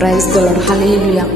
Praise the lord. హల్లెలూయా.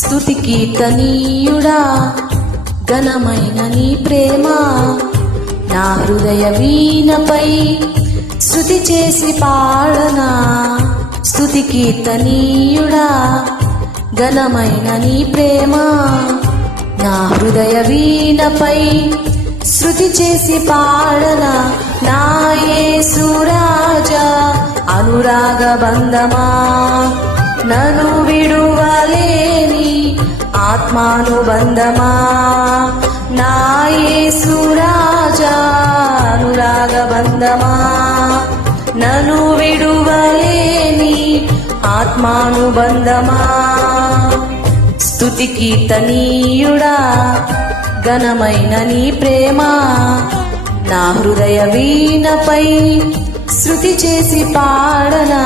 స్తుతి కీర్తనీయుడా, ఘనమైన నీ ప్రేమ నా హృదయ వీణపై స్తుతి చేసి పాడనా. స్తుతి కీర్తనీయుడా, ఘనమైన నీ ప్రేమ నా హృదయ వీణపై శృతి చేసి పాడనా. నా యేసు రాజా అనురాగ బంధమా, నన్ను విడువలేని ఆత్మానుబంధమా. నా యేసు రాజా అనురాగ బంధమా, నన్ను విడువలేని ఆత్మానుబంధమా. స్తుతి కీర్తనీయుడా, ఘనమైన నీ ప్రేమ నా హృదయ వీణపై శృతి చేసి పాడనా.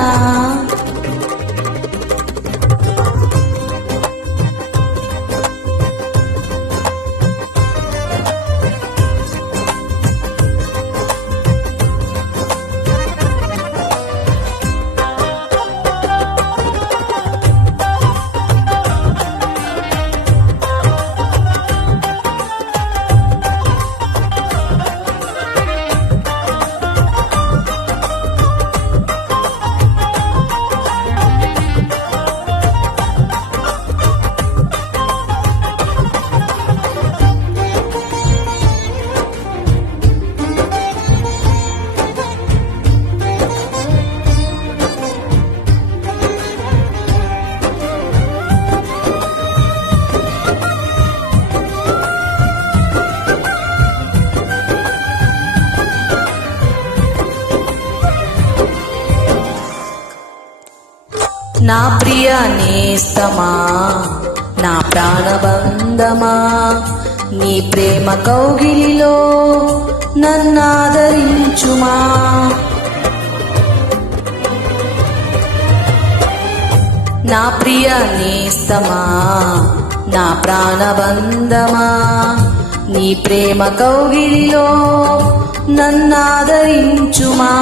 నా ప్రియ నేస్తమా, నా ప్రాణబంధమా, నీ ప్రేమ కౌగిలిలో నన్నాదరించుమా. నా ప్రియ నేస్తమా, నా ప్రాణబంధమా, నీ ప్రేమ కౌగిలిలో నన్నాదరించుమా.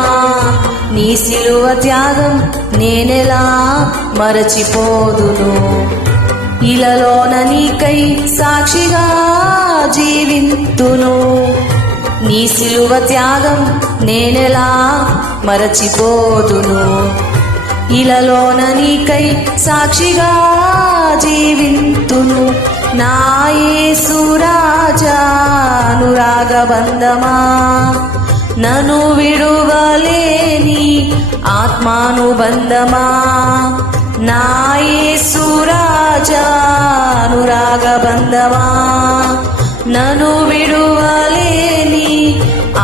నీ సిలువ త్యాగం నేనెలా మరచిపోదును, ఇలలోన నీకై సాక్షిగా జీవింతును. నీ సిలువ త్యాగం నేనెలా మరచిపోదును, ఇలలోన నీకై సాక్షిగా జీవింతును. నా యేసు రాజా అనురాగ బంధమా, నన్ను విడువలేని ఆత్మానుబంధమా. నా యేసు రాజా అనురాగ బంధమా, నన్ను విడువలేని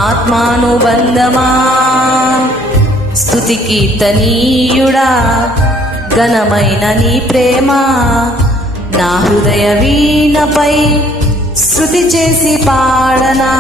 ఆత్మానుబంధమా. స్తుతి కీర్తనీయుడా, ఘనమైన నీ ప్రేమ నా హృదయ వీణపై శృతి చేసి పాడనా.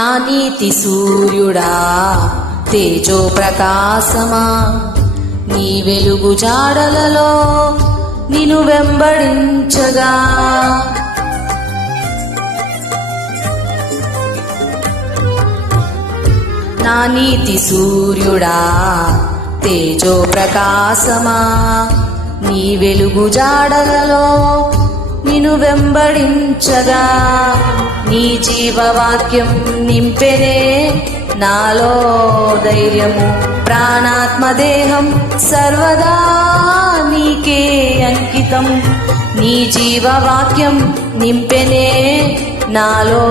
నా నీతి సూర్యుడా తేజో ప్రకాశమా, నీ వెలుగు జాడలలో నిన్ను వెంబడించగా. నా నీతి సూర్యుడా తేజో ప్రకాశమా, నీ వెలుగు జాడలలో నిన్ను వెంబడించగా. నీ జీవవాక్యం నింపెనే నాలో ధైర్యము, ప్రాణాత్మదేహం సర్వదా నీకే అంకితం. నీ జీవవాక్యం నింపెనే నాలో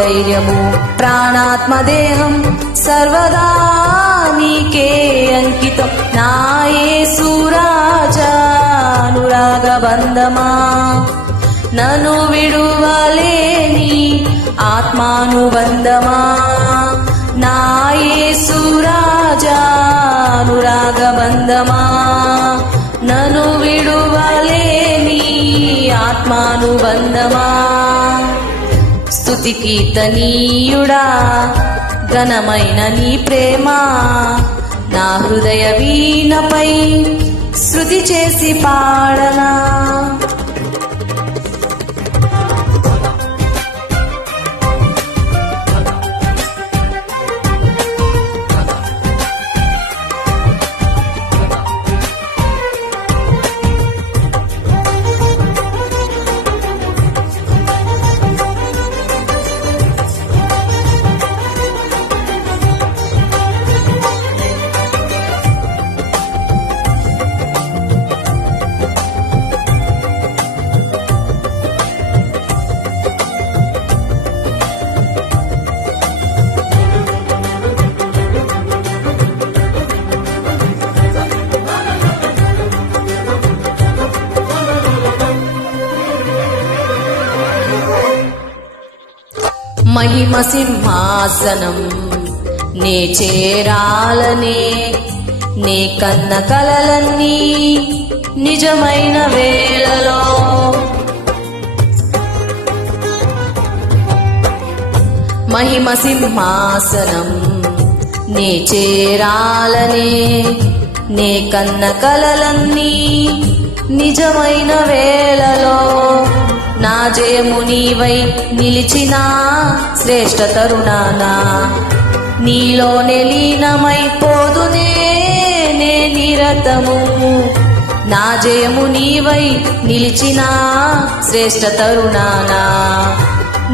ధైర్యము, ప్రాణాత్మదేహం సర్వదా నీకే అంకితం. నా యేసు రాజా అనురాగబంధమా, నన్ను విడువలేని ఆత్మానుబంధమా. నా యేసు రాజా అనురాగబంధమా, నన్ను విడువలేని ఆత్మానుబంధమా. స్తుతి కీర్తనీయుడా ఘనమైన నీ ప్రేమ, నా హృదయ వీణపై శృతి చేసి పాడనా. మహిమ సింహాసనం నే చేరాలనే, నే కన్న కలలన్నీ నిజమైన వేళలో. మహిమ సింహాసనం నే చేరాలనే, నే కన్న కలలన్నీ నిజమైన వేళలో. నా జయము నీవై నిలిచిన శ్రేష్ఠ తరుణానా, నీలోనే లీనమైపోదునే నే నిరతము. నా జయము నీవై నిలిచిన శ్రేష్ఠ తరుణానా,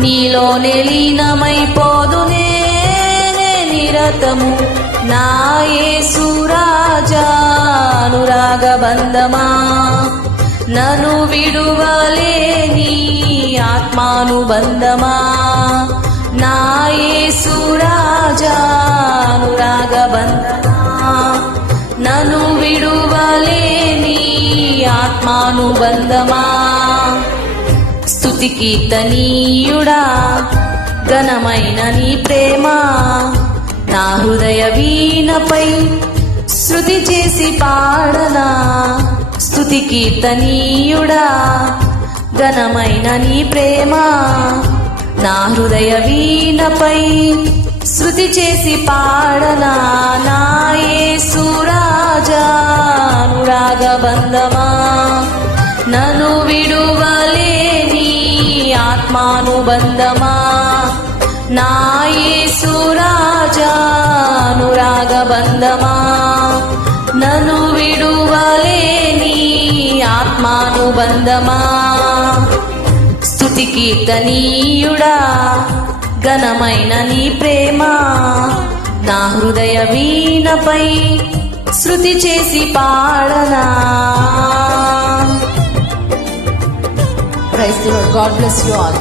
నీలోనే లీనమైపోదునే నే నిరతము. నా యేసు రాజా అనురాగబంధమా, నన్ను విడువలేని ఆత్మానుబంధమా. నా యేసు రాజా అనురాగబంధమా, నన్ను విడువలేని ఆత్మానుబంధమా. స్తుతి కీర్తనీయుడా ఘనమైన నీ ప్రేమ, నా హృదయ వీణపై శృతి చేసి పాడనా. స్తుతి కీర్తనీయుడా ఘనమైన నీ ప్రేమ, నా హృదయ వీణపై శృతి చేసి పాడనా. నా యేసు రాజా అనురాగబంధమా, నన్ను విడువలేని ఆత్మానుబంధమా. నా యేసు రాజా అనురాగబంధమా, నన్ను విడువలేని ఆత్మానుబంధమా. స్తుతి కీర్తనీయుడా ఘనమైన నీ ప్రేమ, నా హృదయ వీణపై శృతి చేసి పాడనా. Praise the Lord. God bless you all.